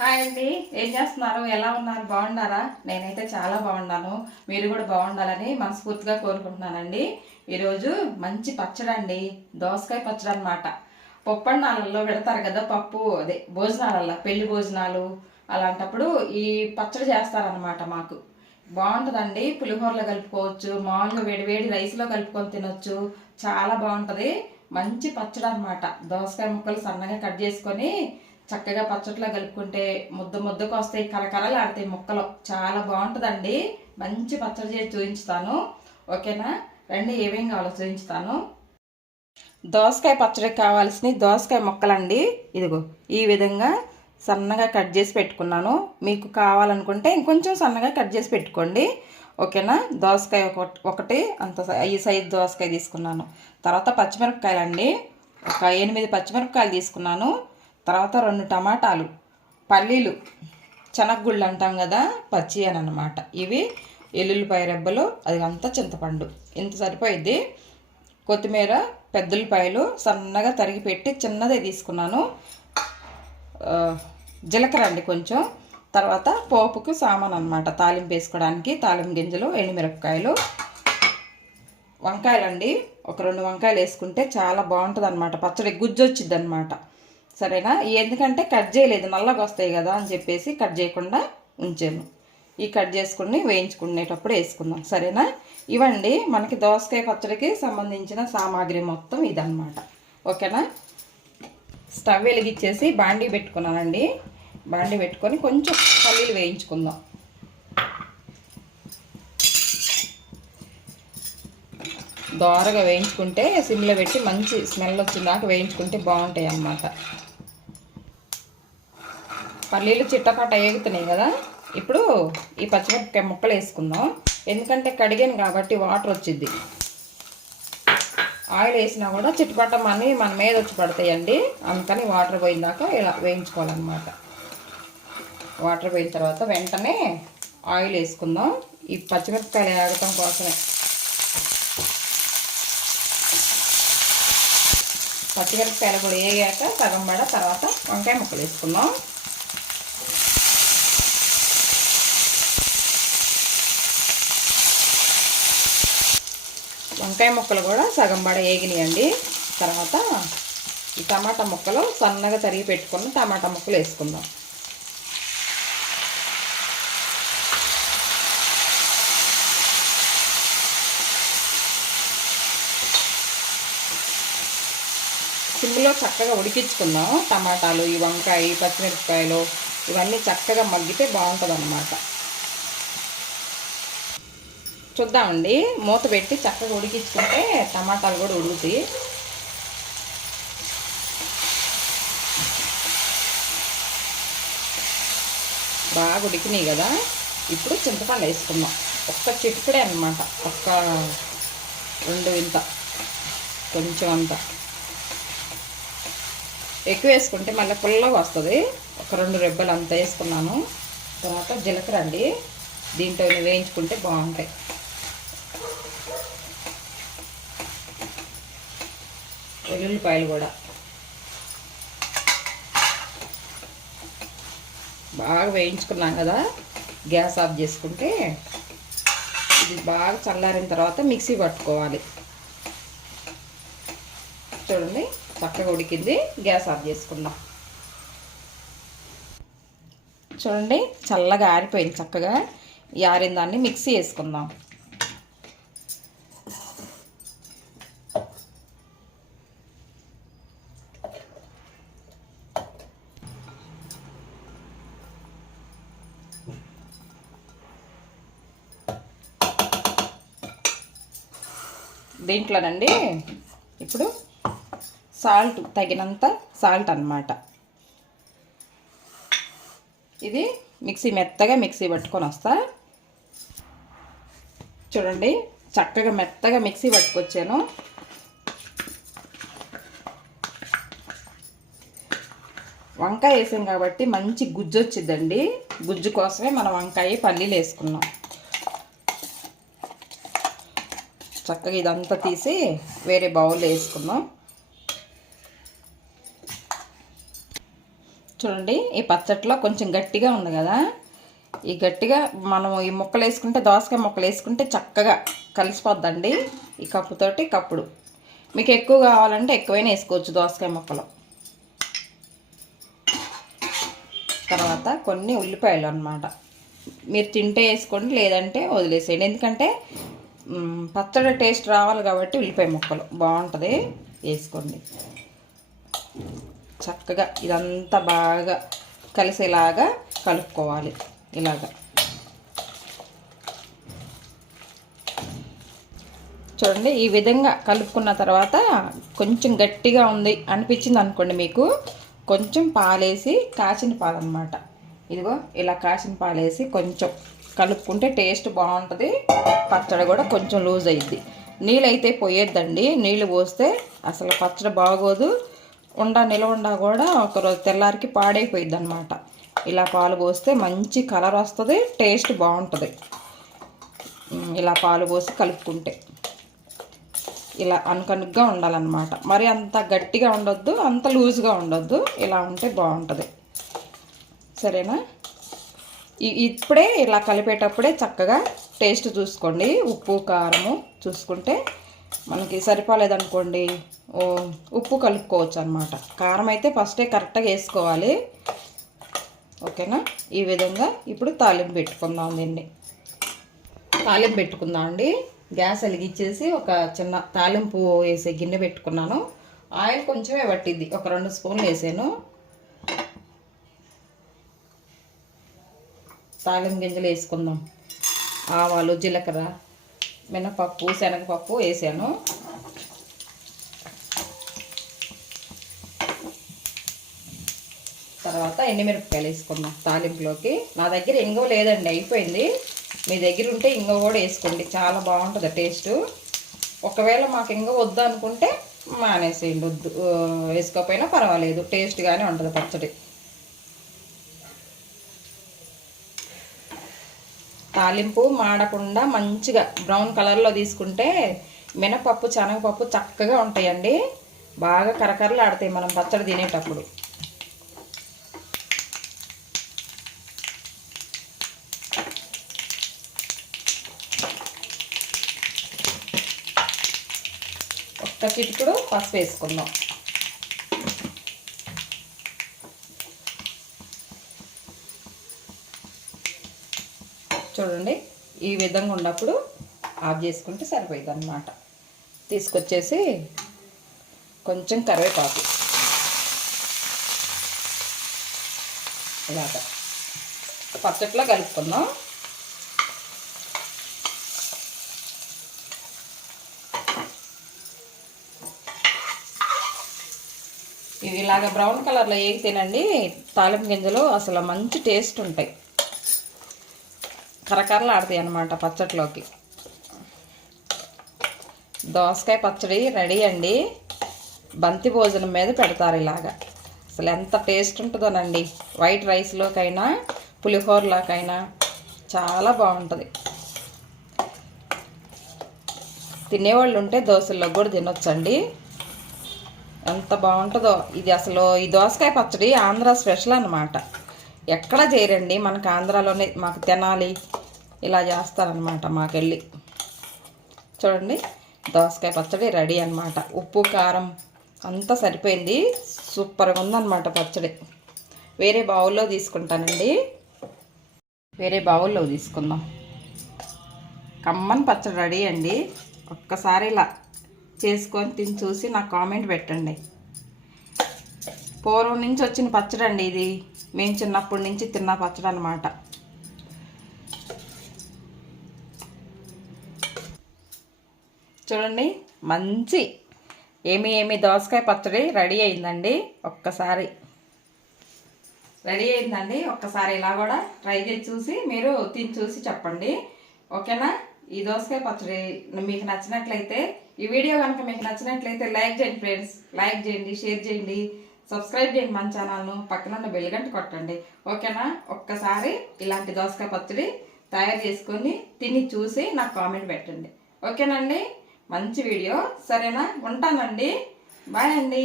Hi అండి, ఏం చేస్తున్నారు? ఎలా ఉన్నారు? బాగున్నారా? నేనైతే చాలా బాగున్నాను. మీరు కూడా బాగుండాలని మనస్ఫూర్తిగా కోరుకుంటున్నానండి. ఈరోజు మంచి పచ్చడి అండి, దోసకాయ పచ్చడి అనమాట. పప్పన్నాలలో పెడతారు కదా, పప్పు అదే భోజనాలల్లో, పెళ్లి భోజనాలు అలాంటప్పుడు ఈ పచ్చడి చేస్తారనమాట. మాకు బాగుంటుందండి. పులిహోరలో కలుపుకోవచ్చు, మామూలుగా వేడి వేడి రైస్లో కలుపుకొని తినొచ్చు. చాలా బాగుంటుంది. మంచి పచ్చడి అనమాట. దోసకాయ ముక్కలు సన్నగా కట్ చేసుకొని చక్కగా పచ్చట్లో కలుపుకుంటే ముద్ద ముద్దకు వస్తాయి, కరకరలు ఆడతాయి ముక్కలు. చాలా బాగుంటుందండి. మంచి పచ్చడి చేసి చూపించుతాను, ఓకేనా? రండి, ఏమేం కావాలో చూపించుతాను. దోసకాయ పచ్చడికి కావాల్సిన దోసకాయ ముక్కలండి. ఇదిగో ఈ విధంగా సన్నగా కట్ చేసి పెట్టుకున్నాను. మీకు కావాలనుకుంటే ఇంకొంచెం సన్నగా కట్ చేసి పెట్టుకోండి, ఓకేనా? దోసకాయ ఒకటి అంత ఈ సైజు దోసకాయ తీసుకున్నాను. తర్వాత పచ్చిమిరపకాయలండి, ఒక 8 పచ్చిమిరపకాయలు తీసుకున్నాను. తర్వాత 2 టమాటాలు, పల్లీలు, శనగగుళ్ళు అంటాం కదా, పచ్చి అని అనమాట. ఇవి ఎల్లుల్లిపాయ రెబ్బలు, అది అంతా చింతపండు, ఇంత సరిపోయిద్ది. కొత్తిమీర, పెద్దల్లిపాయలు సన్నగా తరిగి పెట్టి చిన్నదే తీసుకున్నాను. జీలకర్ర అండి కొంచెం. తర్వాత పోపుకు సామాన్ అనమాట, తాలింపు వేసుకోవడానికి తాలింపు గింజలు, ఎండుమిరపకాయలు, వంకాయలండి. ఒక 2 వంకాయలు వేసుకుంటే చాలా బాగుంటుంది అనమాట. పచ్చడి గుజ్జు వచ్చిద్ది అనమాట, సరేనా? ఎందుకంటే కట్ చేయలేదు, నల్లగా వస్తాయి కదా అని చెప్పేసి కట్ చేయకుండా ఉంచాను. ఈ కట్ చేసుకుని వేయించుకునేటప్పుడు వేసుకుందాం, సరేనా? ఇవండి మనకి దోసకాయ పచ్చడికి సంబంధించిన సామాగ్రి మొత్తం ఇదన్నమాట, ఓకేనా? స్టవ్ వెలిగించేసి బాండీ పెట్టుకున్నానండి. బాండీ పెట్టుకొని కొంచెం పల్లీలు వేయించుకుందాం. దోరగా వేయించుకుంటే సిమ్లో పెట్టి మంచి స్మెల్ వచ్చిందాక వేయించుకుంటే బాగుంటాయి అన్నమాట. పల్లీలు చిట్టపట ఏగుతున్నాయి కదా, ఇప్పుడు ఈ పచ్చిమిరపకాయ ముక్కలు వేసుకుందాం. ఎందుకంటే కడిగాను కాబట్టి వాటర్ వచ్చింది. ఆయిల్ వేసినా కూడా చిట్టపట మన మీద వచ్చి పడతాయండి, అందుకని వాటర్ పోయిందాక ఇలా వేయించుకోవాలన్నమాట. వాటర్ పోయిన తర్వాత వెంటనే ఆయిల్ వేసుకుందాం, ఈ పచ్చిమిరపకాయలు ఏగటం కోసమే. పచ్చిమిరపకాయలు కూడా వేగాక సగం పడ తర్వాత వంకాయ ముక్కలు వేసుకుందాం. వంకాయ ముక్కలు కూడా సగం పడ వేగినాయండి. తర్వాత ఈ టమాటా ముక్కలు సన్నగా తరిగి పెట్టుకున్న టమాటా ముక్కలు వేసుకుందాం. సిమ్లో చక్కగా ఉడికించుకుందాం. టమాటాలు, ఈ వంకాయ, పచ్చిమిరపకాయలు ఇవన్నీ చక్కగా మగ్గితే బాగుంటుంది అన్నమాట. చూద్దామండి, మూత పెట్టి చక్కగా ఉడికించుకుంటే టమాటాలు కూడా ఉడుకుతాయి. బాగా ఉడికినాయి కదా, ఇప్పుడు చింతపండు వేసుకుందాం. ఒక్క చిటికెడే అన్నమాట, ఒక్క 2 ఇంత, కొంచెం అంత. ఎక్కువ వేసుకుంటే మళ్ళీ పుల్లగా వస్తుంది. ఒక 2 రెబ్బలు అంత వేసుకున్నాను. తర్వాత జీలకర్ర అండి, దీంట్లో వేయించుకుంటే బాగుంటాయి. వెల్లుల్లిపాయలు కూడా బాగా వేయించుకున్నాం కదా, గ్యాస్ ఆఫ్ చేసుకుంటే ఇది బాగా చల్లారిన తర్వాత మిక్సీ పట్టుకోవాలి. చూడండి చక్కగా ఉడికింది, గ్యాస్ ఆఫ్ చేసుకుందాం. చూడండి చల్లగా ఆరిపోయింది. చక్కగా ఈ ఆరిన దాన్ని మిక్సీ వేసుకుందాం. దీంట్లోనండి ఇప్పుడు సాల్ట్, తగినంత సాల్ట్ అన్నమాట. ఇది మెత్తగా మిక్సీ పట్టుకొని వస్తా. చూడండి చక్కగా మెత్తగా మిక్సీ పట్టుకొచ్చాను. వంకాయ వేసాం కాబట్టి మంచి గుజ్జు వచ్చిందండి. గుజ్జు కోసమే మనం వంకాయ, పల్లీలు వేసుకున్నాం. చక్కగా ఇదంతా తీసి వేరే బౌల్లో వేసుకుందాం. చూడండి ఈ పచ్చట్లో కొంచెం గట్టిగా ఉంది కదా, ఈ గట్టిగా మనం ఈ ముక్కలు వేసుకుంటే, దోసకాయ ముక్కలు వేసుకుంటే చక్కగా కలిసిపోద్దండి. ఈ కప్పుతోటి కప్పుడు మీకు ఎక్కువ కావాలంటే ఎక్కువైనా వేసుకోవచ్చు దోసకాయ ముక్కలు. తర్వాత కొన్ని ఉల్లిపాయలు అన్నమాట, మీరు తింటే వేసుకోండి, లేదంటే వదిలేసేయండి. ఎందుకంటే పచ్చడి టేస్ట్ రావాలి కాబట్టి ఉల్లిపాయ ముక్కలు బాగుంటుంది, వేసుకోండి. చక్కగా ఇదంతా బాగా కలిసేలాగా కలుపుకోవాలి. ఇలాగా చూడండి, ఈ విధంగా కలుపుకున్న తర్వాత కొంచెం గట్టిగా ఉంది అనిపించింది అనుకోండి, మీకు కొంచెం పాలేసి, కాచిన పాలు అన్నమాట, ఇదిగో ఇలా కాచిన పాలేసి కొంచెం కలుపుకుంటే టేస్ట్ బాగుంటుంది. పచ్చడి కూడా కొంచెం లూజ్ అయ్యిద్ది. నీళ్ళు అయితే పోయేద్దండి, నీళ్ళు పోస్తే అసలు పచ్చడి బాగోదు. నిలవ కూడా ఒకరోజు తెల్లారికి పాడైపోయిద్ది అనమాట. ఇలా పాలు పోస్తే మంచి కలర్ వస్తుంది, టేస్ట్ బాగుంటుంది. ఇలా పాలు పోసి కలుపుకుంటే ఇలా అనుకనుగ్గా ఉండాలన్నమాట. మరి అంత గట్టిగా ఉండొద్దు, అంత లూజ్గా ఉండొద్దు, ఇలా ఉంటే బాగుంటుంది. సరేనా? ఇప్పుడే ఇలా కలిపేటప్పుడే చక్కగా టేస్ట్ చూసుకోండి. ఉప్పు కారము చూసుకుంటే మనకి సరిపోలేదనుకోండి ఉప్పు కలుపుకోవచ్చు అనమాట. కారం అయితే ఫస్టే కరెక్ట్గా వేసుకోవాలి. ఓకేనా? ఈ విధంగా ఇప్పుడు తాలింపు పెట్టుకుందాం. దీన్ని తాలింపు పెట్టుకుందాం అండి. గ్యాస్ వెలిగించేసి ఒక చిన్న తాలింపు వేసే గిన్నె పెట్టుకున్నాను. ఆయిల్ కొంచెమే పట్టిద్ది, ఒక 2 స్పూన్లు వేసాను. తాలింపు గింజలు వేసుకుందాం. ఆవాలు, జీలకర్ర, మినపప్పు, శనగపప్పు వేసాను. తర్వాత ఎండుమిరపకాయలు వేసుకుందాం తాలింపులోకి. నా దగ్గర ఇంగువ లేదండి, అయిపోయింది. మీ దగ్గర ఉంటే ఇంగువ కూడా వేసుకోండి, చాలా బాగుంటుంది టేస్ట్. ఒకవేళ మాకు ఇంగువ వద్దు అనుకుంటే మానేసేయండి, వద్దు వేసుకోకపోయినా పర్వాలేదు, టేస్ట్గానే ఉంటుంది పచ్చడి. తాలింపు మాడకుండా మంచిగా బ్రౌన్ కలర్లో తీసుకుంటే మినపప్పు, శనగపప్పు చక్కగా ఉంటాయండి, బాగా కరకరలు ఆడతాయి మనం పచ్చడి తినేటప్పుడు. ఒక్క చిటికెడు పసుపు వేసుకుందాం. చూడండి, ఈ విధంగా ఉన్నప్పుడు ఆఫ్ చేసుకుంటే సరిపోయింది అన్నమాట. తీసుకొచ్చేసి కొంచెం కరివేపాకు ఇలాగ పచ్చట్లో కలుపుకుందాం. ఇవి ఇలాగ బ్రౌన్ కలర్లో ఏగితేనండి తాలింపు గింజలు అసలు మంచి టేస్ట్ ఉంటాయి, కరకరలు ఆడతాయి అన్నమాట పచ్చట్లోకి. దోసకాయ పచ్చడి రెడీ అండి. బంతి భోజనం మీద పెడతారు ఇలాగా, అసలు ఎంత టేస్ట్ ఉంటుందోనండి. వైట్ రైస్లోకైనా పులిహోరలోకైనా చాలా బాగుంటుంది. తినేవాళ్ళు ఉంటే దోశల్లో కూడా తినొచ్చండి, ఎంత బాగుంటుందో. ఇది అసలు ఈ దోసకాయ పచ్చడి ఆంధ్ర స్పెషల్ అన్నమాట. ఎక్కడ చేయరండి, మనకు ఆంధ్రాలోనే, మాకు తినాలి ఇలా చేస్తారనమాట మాకెళ్ళి. చూడండి, దోసకాయ పచ్చడి రెడీ అన్నమాట. ఉప్పు కారం అంతా సరిపోయింది, సూపర్గా ఉందన్నమాట పచ్చడి. వేరే బౌల్లో తీసుకుంటానండి, వేరే బౌల్లో తీసుకుందాం. కమ్మని పచ్చడి రెడీ అండి. ఒక్కసారి ఇలా చేసుకొని తిని చూసి నాకు కామెంట్ పెట్టండి. పూర్వం నుంచి వచ్చిన పచ్చడి అండి ఇది, మేము చిన్నప్పటి నుంచి తిన్న పచ్చడి అన్నమాట. చూడండి, మంచి ఏమి దోసకాయ పచ్చడి రెడీ అయిందండి. ఒక్కసారి రెడీ అయిందండి, ఒక్కసారి ఇలా కూడా ట్రై చేసి చూసి మీరు తిని చూసి చెప్పండి. ఓకేనా? ఈ దోసకాయ పచ్చడి మీకు నచ్చినట్లయితే, ఈ వీడియో కనుక మీకు నచ్చినట్లయితే లైక్ చేయండి ఫ్రెండ్స్, లైక్ చేయండి, షేర్ చేయండి, సబ్స్క్రైబ్ చేయండి మన ఛానల్ను, పక్కన ఉన్న బెల్ గంట కొట్టండి. ఓకేనా? ఒక్కసారి ఇలాంటి దోసకాయ పచ్చడి తయారు చేసుకొని తిని చూసి నాకు కామెంట్ పెట్టండి. ఓకేనండి? మంచి వీడియో, సరేనా? ఉంటానండి, బాయ్ అండి.